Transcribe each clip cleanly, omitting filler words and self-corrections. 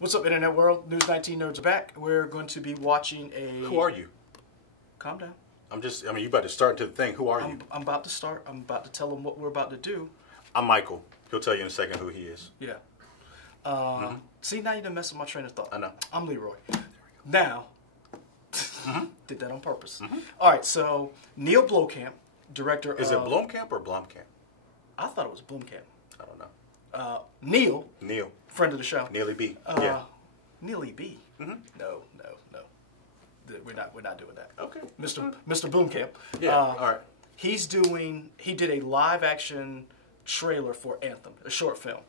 What's up, Internet World? News 19 Nerds are back. We're going to be watching a... Who are you? Calm down. You about to start into the thing. Who are you? I'm about to start. I'm about to tell them what we're about to do. I'm Michael. He'll tell you in a second who he is. Yeah. See, now you done messed with my train of thought. I know. I'm Leroy. Now, did that on purpose. All right, so Neill Blomkamp, director of... Is it Blomkamp or Blomkamp? I thought it was Blomkamp. I don't know. Neil. Neil. Friend of the show. Neely B. Yeah. Neely B. No. We're not doing that. Okay. Mr. Blomkamp. Yeah. All right. He did a live action trailer for Anthem, a short film.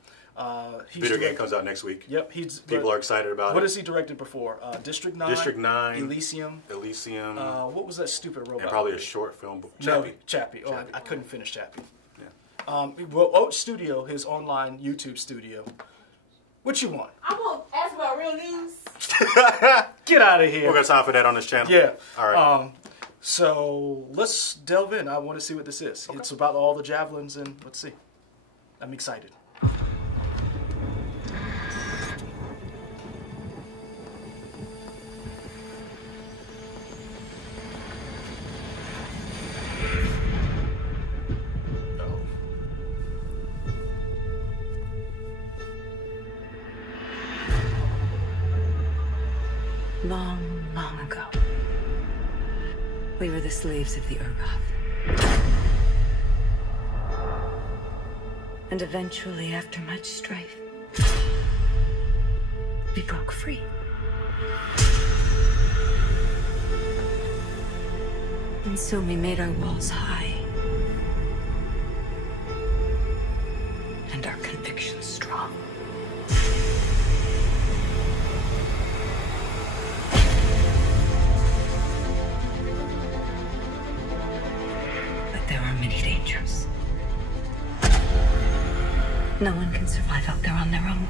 Video game comes out next week. Yep. People are excited about it. What has he directed before? District 9. District 9. Elysium. What was that stupid robot? And probably a short film. Chappie. Chappie. Oh, I couldn't finish Chappie. Yeah. Well, Oat Studio, his online YouTube studio. What you want? I want to ask about real news. Get out of here. We're going to have time for that on this channel. Yeah. All right. So let's delve in. I want to see what this is. Okay. It's about all the javelins and let's see. I'm excited. Long, long ago, we were the slaves of the Urgoth. And eventually, after much strife, we broke free. And so we made our walls high. And our convictions strong. There are many dangers. No one can survive out there on their own.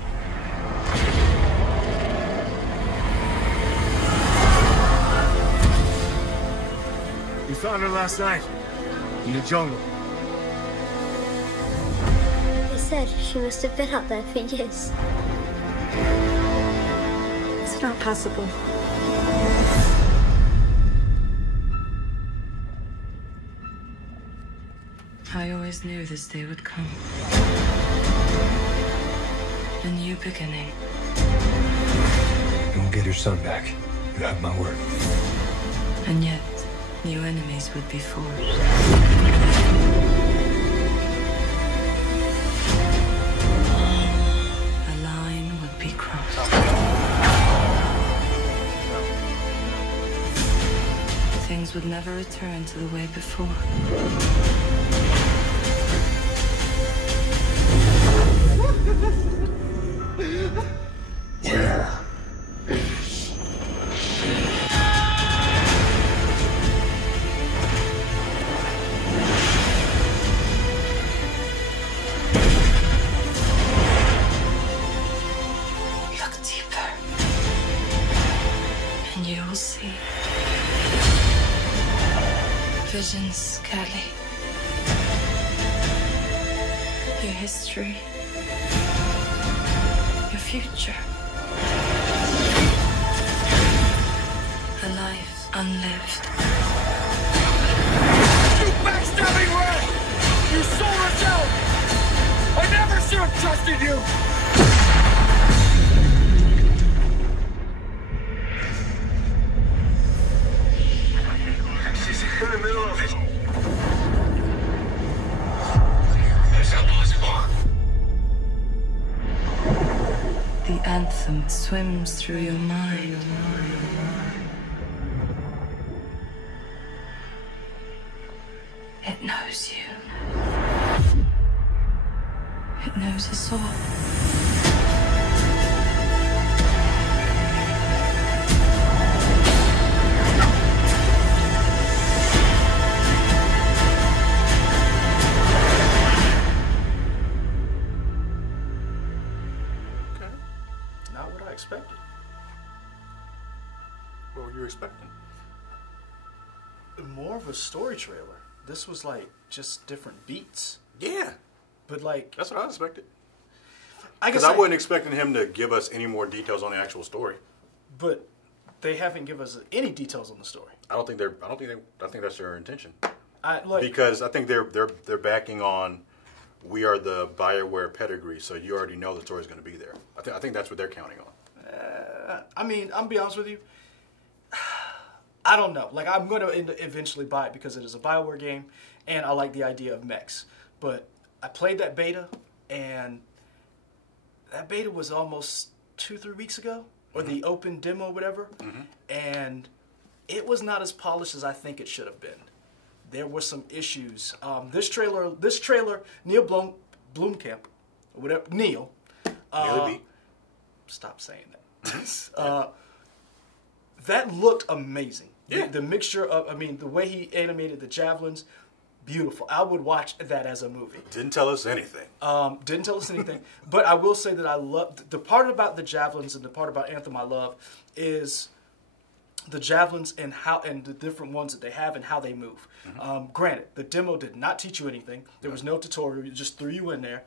We found her last night in the jungle. They said she must have been out there for years. It's not possible. I always knew this day would come. A new beginning. You won't get your son back. You have my word. And yet, new enemies would be forged. A line would be crossed. Things would never return to the way before. Look deeper, and you will see visions, Kelly. Your history. Your future. A life unlived. You backstabbing rat! You sold us out! I never should have trusted you! She's in the middle of it. That's not possible. The anthem swims through your mind. It knows you. It knows us all. Not what I expected. What were you expecting? More of a story trailer. This was like just different beats. Yeah. But like, That's what I expected. Because I wasn't expecting him to give us any more details on the actual story. But they haven't given us any details on the story. I think that's their intention. Because I think they're backing on, we are the BioWare pedigree, so you already know the story's going to be there. I think that's what they're counting on. I mean, I'm gonna be honest with you. I don't know. Like, I'm going to eventually buy it because it is a BioWare game, and I like the idea of mechs. But I played that beta, and that beta was almost 2-3 weeks ago, or the open demo, whatever, and it was not as polished as I think it should have been. There were some issues. This trailer, Neill Blomkamp, or whatever, Neill. Stop saying that. That looked amazing. Yeah. The mixture of, the way he animated the javelins, beautiful. I would watch that as a movie. Didn't tell us anything. But I will say that I love, the part about the javelins and the part about Anthem I love is the javelins and the different ones that they have and how they move. Granted, the demo did not teach you anything. There was no tutorial. It just threw you in there.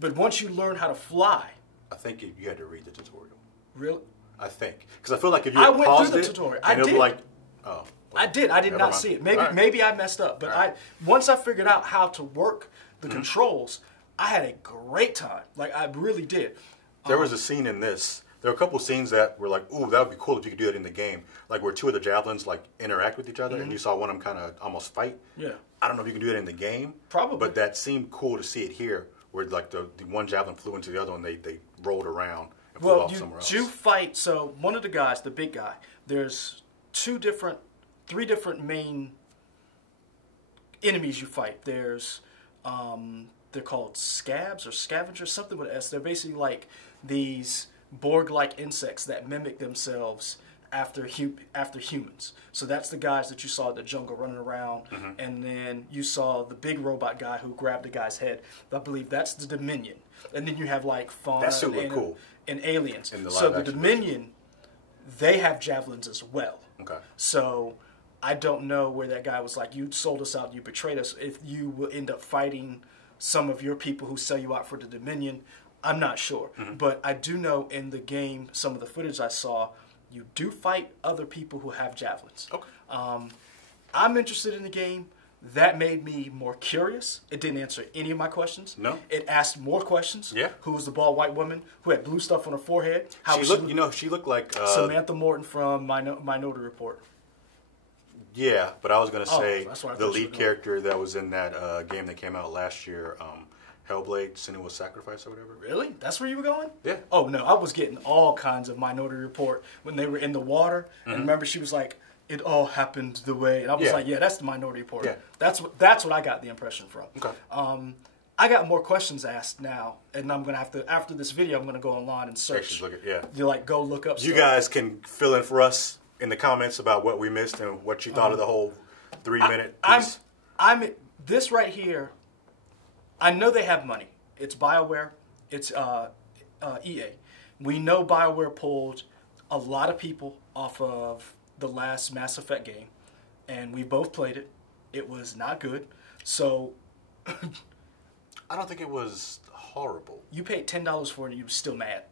But once you learn how to fly. I think you had to read the tutorial. Really? I think. Because I feel like if you had paused it. I went through the tutorial. I did. Like, oh. I did. I did not see it. Maybe I messed up. But once I figured out how to work the controls, I had a great time. Like, I really did. There was a scene in this. There were a couple of scenes that were like, ooh, that would be cool if you could do it in the game. Like where two of the javelins like interact with each other, and you saw one of them kind of almost fight. Yeah. I don't know if you can do it in the game. Probably. But that seemed cool to see it here, where like the one javelin flew into the other one, they rolled around and flew off somewhere else. You fight. So one of the guys, the big guy, there's three different main enemies you fight. There's they're called scabs or scavengers, something with S. They're basically like these Borg-like insects that mimic themselves after humans. So that's the guys that you saw in the jungle running around, and then you saw the big robot guy who grabbed the guy's head. I believe that's the Dominion. And then you have like fauna and aliens. So the Dominion, they have javelins as well. Okay. So I don't know where that guy was like, you sold us out, you betrayed us. If you will end up fighting some of your people who sell you out for the Dominion, I'm not sure. But I do know in the game, some of the footage I saw, you do fight other people who have javelins. Okay. I'm interested in the game. That made me more curious. It didn't answer any of my questions. No. It asked more questions. Yeah. Who was the bald white woman who had blue stuff on her forehead? She looked like Samantha Morton from Minority Report. Yeah, but I was going to say the lead character that was in that game that came out last year, Hellblade, Senua's Sacrifice or whatever. Really? That's where you were going? Yeah. Oh, no. I was getting all kinds of Minority Report when they were in the water. And remember, she was like, it all happened the way. And I was like, yeah, that's the Minority Report. Yeah. That's what I got the impression from. Okay. I got more questions asked now. And I'm going to have to, after this video, I'm going to go online and search. Go look up stuff. You guys can fill in for us in the comments about what we missed and what you thought of the whole 3-minute piece. This right here, I know they have money. It's BioWare. It's EA. We know BioWare pulled a lot of people off of the last Mass Effect game, and we both played it. It was not good. So I don't think it was horrible. You paid $10 for it, and you were still mad.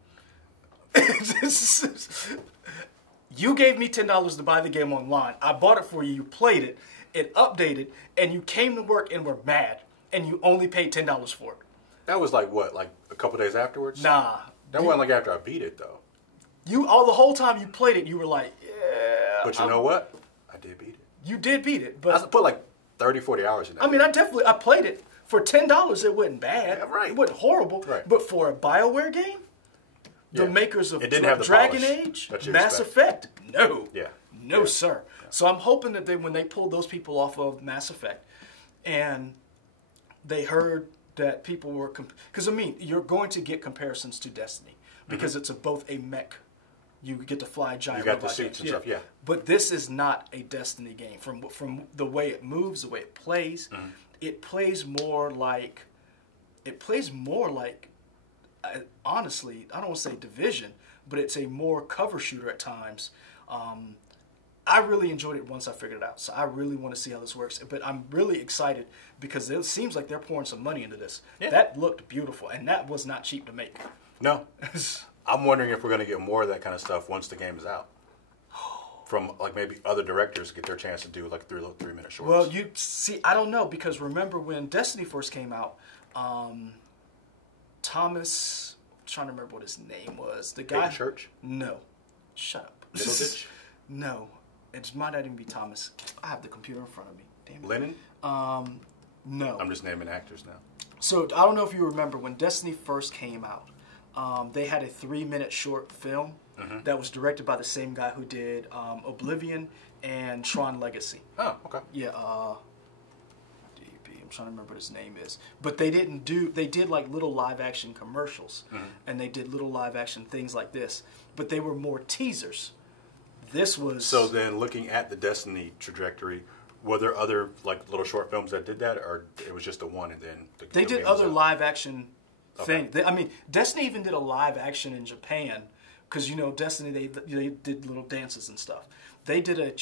You gave me $10 to buy the game online. I bought it for you. You played it. It updated, and you came to work and were mad. And you only paid $10 for it. That was like what, like a couple days afterwards? Nah. That wasn't like after I beat it though. The whole time you played it, you were like, yeah. But you know what? I did beat it. You did beat it, but I put like 30, 40 hours in that. I played it for $10. It wasn't bad. Yeah, right. It wasn't horrible. Right. But for a BioWare game, the makers of Dragon Age, Mass Effect, no. Yeah. No, sir. Yeah. So I'm hoping that when they pull those people off of Mass Effect, and they heard that people were... Because, you're going to get comparisons to Destiny. Because it's both a mech. You get to fly giant robots. You got the suits and stuff, yeah. But this is not a Destiny game. From the way it moves, the way it plays, it plays more like... honestly, I don't want to say Division, but it's a more cover shooter at times. I really enjoyed it once I figured it out. So I really want to see how this works. But I'm really excited because it seems like they're pouring some money into this. Yeah. That looked beautiful, and that was not cheap to make. No. I'm wondering if we're going to get more of that kind of stuff once the game is out. From like maybe other directors get their chance to do like 3-minute shorts. Well, you see, I don't know, because remember when Destiny first came out, Thomas, I'm trying to remember what his name was. The guy. Church? No. Shut up. Middleditch? No. It might not even be Thomas. I have the computer in front of me. Damn it. Lennon? No. I'm just naming actors now. So I don't know if you remember when Destiny first came out. They had a 3-minute short film that was directed by the same guy who did Oblivion and Tron Legacy. Oh, okay. Yeah. I'm trying to remember what his name is. But they did like little live action commercials, and they did little live action things like this. But they were more teasers. This was... So then looking at the Destiny trajectory, were there other like little short films that did that, or it was just the one and then... They did other live action things. I mean, Destiny even did a live action in Japan, because, you know, Destiny, they did little dances and stuff. They did a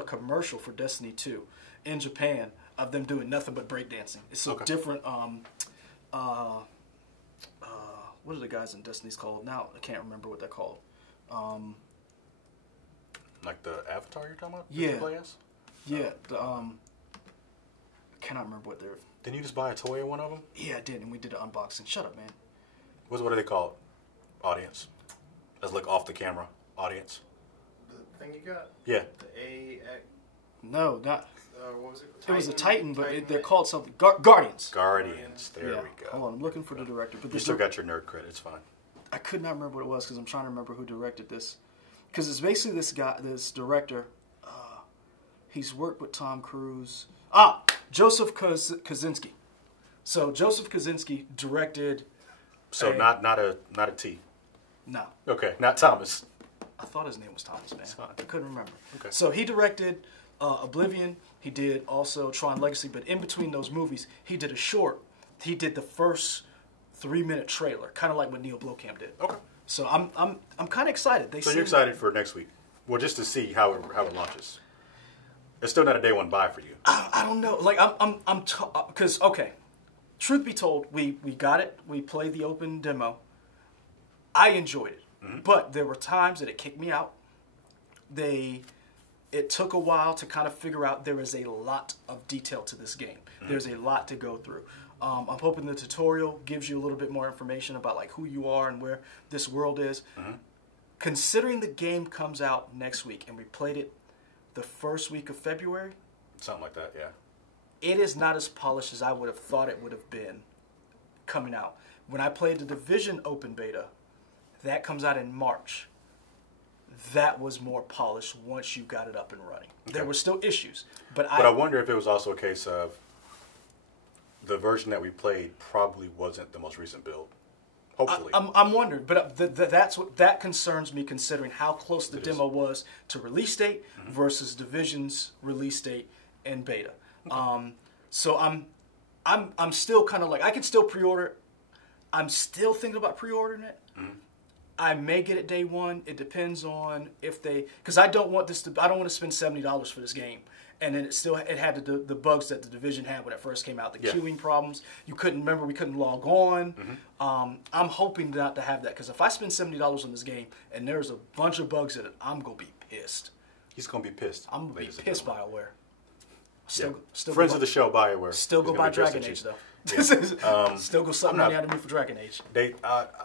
commercial for Destiny 2 in Japan of them doing nothing but breakdancing. It's so different... what are the guys in Destiny's called? Now I can't remember what they're called. Like the Avatar you're talking about? Yeah. Yeah. I cannot remember what they're... Didn't you just buy a toy of one of them? Yeah, I did, and we did an unboxing. Shut up, man. What are they called? Audience. That's like off the camera. Audience. The thing you got? Yeah. The AX... No, not... what was it? It was a Titan, but they're called something. Guardians. Guardians. There we go. Hold on, I'm looking for the director. But you still got your nerd credit. It's fine. I could not remember what it was because I'm trying to remember who directed this. Because it's basically this director. He's worked with Tom Cruise. Joseph Kosinski. So Joseph Kosinski directed. So not a T. No. Okay, not Thomas. I thought his name was Thomas, man. It's fine. I couldn't remember. Okay. So he directed Oblivion. He did also Tron Legacy, but in between those movies, he did a short. He did the first 3-minute trailer, kind of like what Neill Blomkamp did. Okay. So I'm kind of excited. So you're excited for next week? Well, just to see how it launches. It's still not a day one buy for you. I don't know. Like because okay, truth be told, we got it. We played the open demo. I enjoyed it, but there were times that it kicked me out. It took a while to kind of figure out there is a lot of detail to this game. There's a lot to go through. I'm hoping the tutorial gives you a little bit more information about like who you are and where this world is. Considering the game comes out next week and we played it the first week of February. Something like that, yeah. It is not as polished as I would have thought it would have been coming out. When I played the Division open beta, that comes out in March. That was more polished once you got it up and running. Okay. There were still issues. But I wonder if it was also a case of the version that we played probably wasn't the most recent build. Hopefully. I'm wondering, but that concerns me considering how close the demo was to release date versus Division's release date and beta. Okay. So I'm still kind of like, I can still pre-order it. I'm still thinking about pre-ordering it. I may get it day one. It depends on if because I don't want to spend $70 for this game. And then it had the bugs that the Division had when it first came out, the queuing problems. We couldn't log on. I'm hoping not to have that, because if I spend $70 on this game and there's a bunch of bugs in it, I'm gonna be pissed. He's gonna be pissed. I'm gonna be pissed, BioWare. Still Friends of the show, BioWare. Still go buy Dragon Age though. Still go suck money out of me for Dragon Age.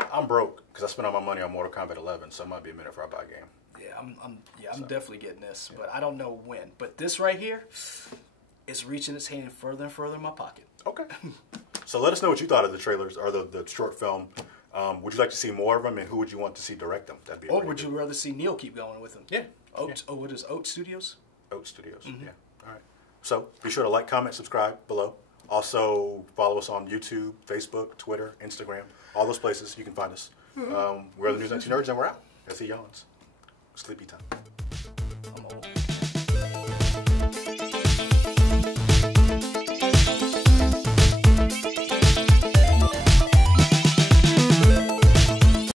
I'm broke because I spent all my money on Mortal Kombat 11, so it might be a minute before I buy a game. Yeah, I'm definitely getting this, but I don't know when. But this right here is reaching its hand further and further in my pocket. Okay. So let us know what you thought of the trailers or the short film. Would you like to see more of them, and who would you want to see direct them? That'd be. Or would you rather see Neill keep going with them? Yeah. What is Oat Studios? Oat Studios. Yeah. All right. So be sure to like, comment, subscribe below. Also follow us on YouTube, Facebook, Twitter, Instagram, all those places you can find us. We're the News 19 Nerds, and we're out. As he yawns. Sleepy time.